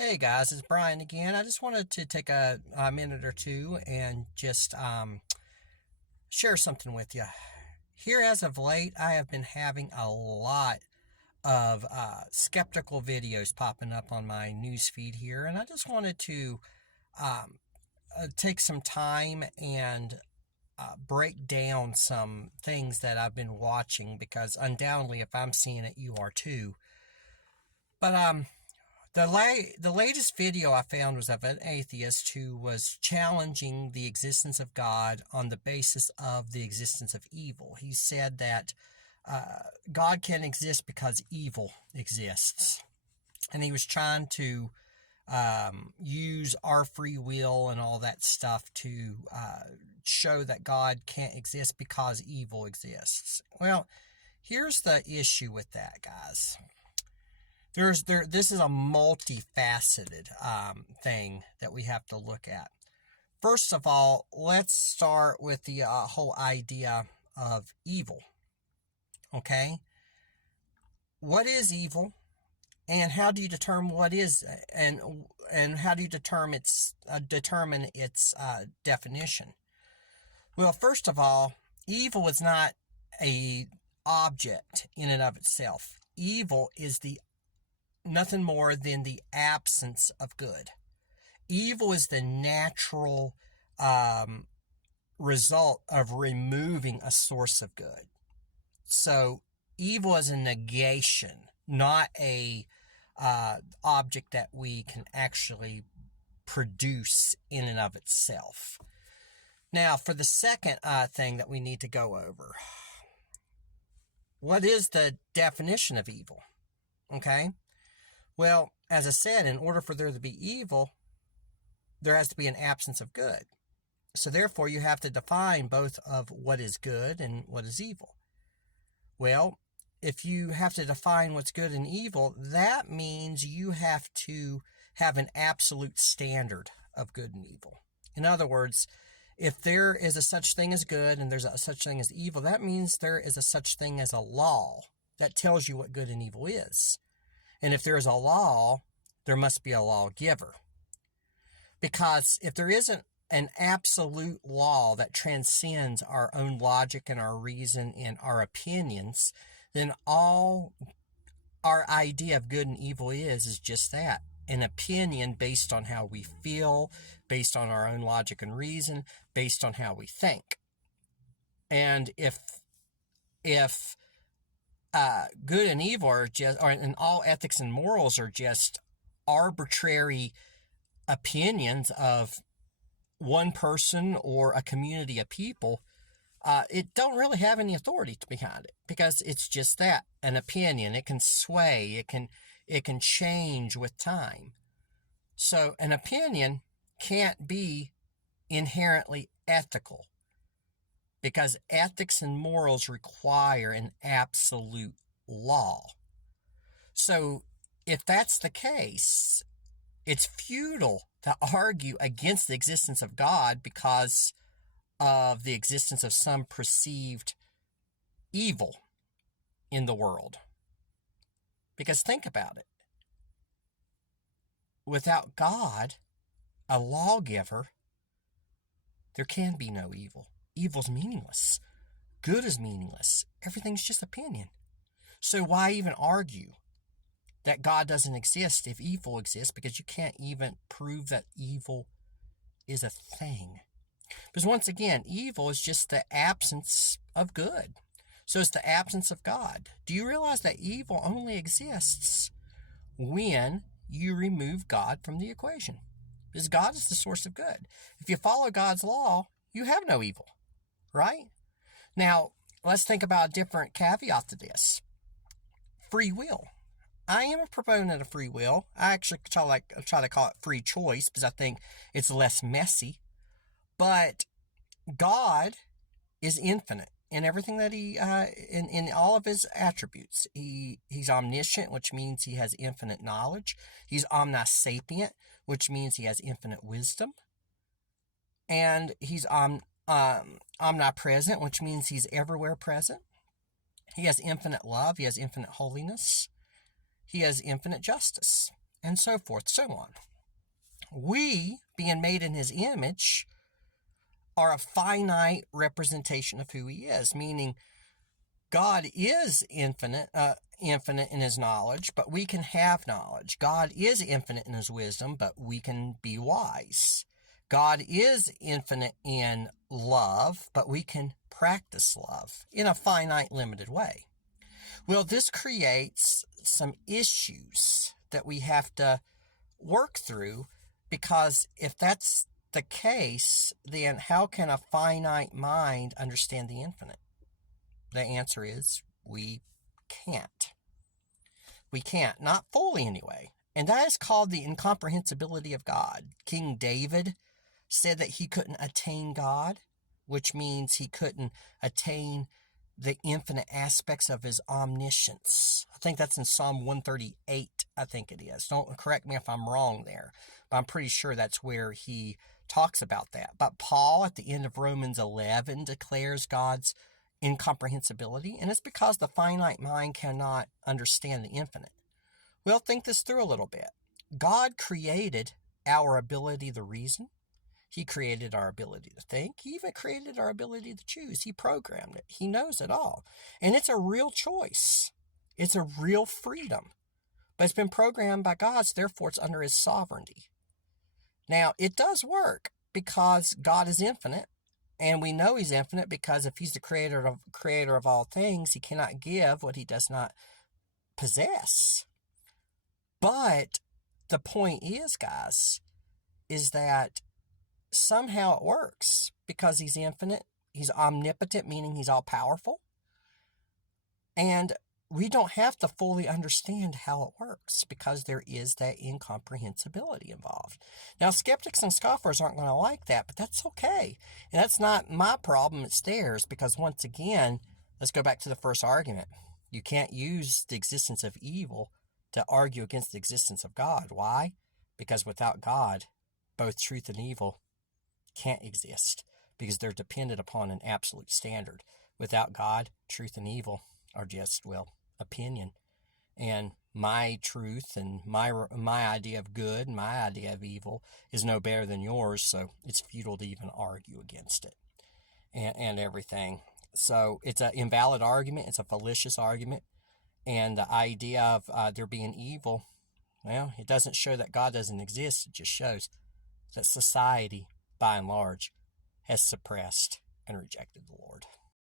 Hey guys, it's Brian again. I just wanted to take a minute or two and just share something with you. Here, as of late, I have been having a lot of skeptical videos popping up on my news feed here, and I just wanted to um, take some time and break down some things that I've been watching because undoubtedly, if I'm seeing it, you are too. But the latest video I found was of an atheist who was challenging the existence of God on the basis of the existence of evil. He said that God can exist because evil exists. And he was trying to use our free will and all that stuff to show that God can't exist because evil exists. Well, here's the issue with that, guys. This is a multifaceted thing that we have to look at. First of all, let's start with the whole idea of evil. Okay, what is evil, and how do you determine what is, and how do you determine its definition? Well, first of all, evil is not a object in and of itself. Evil is nothing more than the absence of good. Evil is the natural result of removing a source of good. So evil is a negation, not a object that we can actually produce in and of itself. Now, for the second thing that we need to go over, what is the definition of evil? Okay? Well, as I said, in order for there to be evil, there has to be an absence of good. So therefore, you have to define both of what is good and what is evil. Well, if you have to define what's good and evil, that means you have to have an absolute standard of good and evil. In other words, if there is a such thing as good and there's a such thing as evil, that means there is a such thing as a law that tells you what good and evil is. And if there is a law, there must be a lawgiver. Because if there isn't an absolute law that transcends our own logic and our reason and our opinions, then all our idea of good and evil is just that. An opinion based on how we feel, based on our own logic and reason, based on how we think. And if good and evil are just, and all ethics and morals are just arbitrary opinions of one person or a community of people, it don't really have any authority behind it because it's just that, an opinion. It can sway, it can change with time. So an opinion can't be inherently ethical because ethics and morals require an absolute law. So if that's the case, it's futile to argue against the existence of God because of the existence of some perceived evil in the world. Because think about it. Without God, a lawgiver, there can be no evil. Evil's meaningless. Good is meaningless. Everything's just opinion. So why even argue that God doesn't exist if evil exists? Because you can't even prove that evil is a thing. Because once again, evil is just the absence of good. So it's the absence of God. Do you realize that evil only exists when you remove God from the equation? Because God is the source of good. If you follow God's law, you have no evil. Right? Now, let's think about a different caveat to this. Free will. I am a proponent of free will. I actually try to call it free choice because I think it's less messy. But God is infinite in everything that he, in all of his attributes. He's omniscient, which means he has infinite knowledge. He's omnisapient, which means he has infinite wisdom. And he's omnipresent, which means he's everywhere present. He has infinite love. He has infinite holiness. He has infinite justice. and so forth, so on. We, being made in his image, are a finite representation of who he is, meaning God is infinite in his knowledge, but we can have knowledge. God is infinite in his wisdom, but we can be wise. God is infinite in love, but we can practice love in a finite, limited way. Well, this creates some issues that we have to work through, because if that's the case, then how can a finite mind understand the infinite? The answer is we can't. We can't, not fully anyway. And that is called the incomprehensibility of God. King David said that he couldn't attain God, which means he couldn't attain the infinite aspects of his omniscience. I think that's in Psalm 138, I think it is. Don't correct me if I'm wrong there, but I'm pretty sure that's where he talks about that. But Paul, at the end of Romans 11, declares God's incomprehensibility, and it's because the finite mind cannot understand the infinite. Well, think this through a little bit. God created our ability to reason. He created our ability to think. He even created our ability to choose. He programmed it. He knows it all. And it's a real choice. It's a real freedom. But it's been programmed by God, so therefore it's under his sovereignty. Now, it does work because God is infinite. And we know he's infinite because if he's the creator of all things, he cannot give what he does not possess. But the point is, guys, is that somehow it works because he's infinite. He's omnipotent, meaning he's all powerful. And we don't have to fully understand how it works because there is that incomprehensibility involved. Now, skeptics and scoffers aren't going to like that, but that's okay. And that's not my problem, it's theirs, because once again, let's go back to the first argument. You can't use the existence of evil to argue against the existence of God. Why? Because without God, both truth and evil can't exist because they're dependent upon an absolute standard. Without God, truth and evil are just, well, opinion. And my truth and my idea of good, my idea of evil is no better than yours, so it's futile to even argue against it and everything. So it's an invalid argument. It's a fallacious argument. And the idea of there being evil, well, it doesn't show that God doesn't exist. It just shows that society, by and large, has suppressed and rejected the Lord.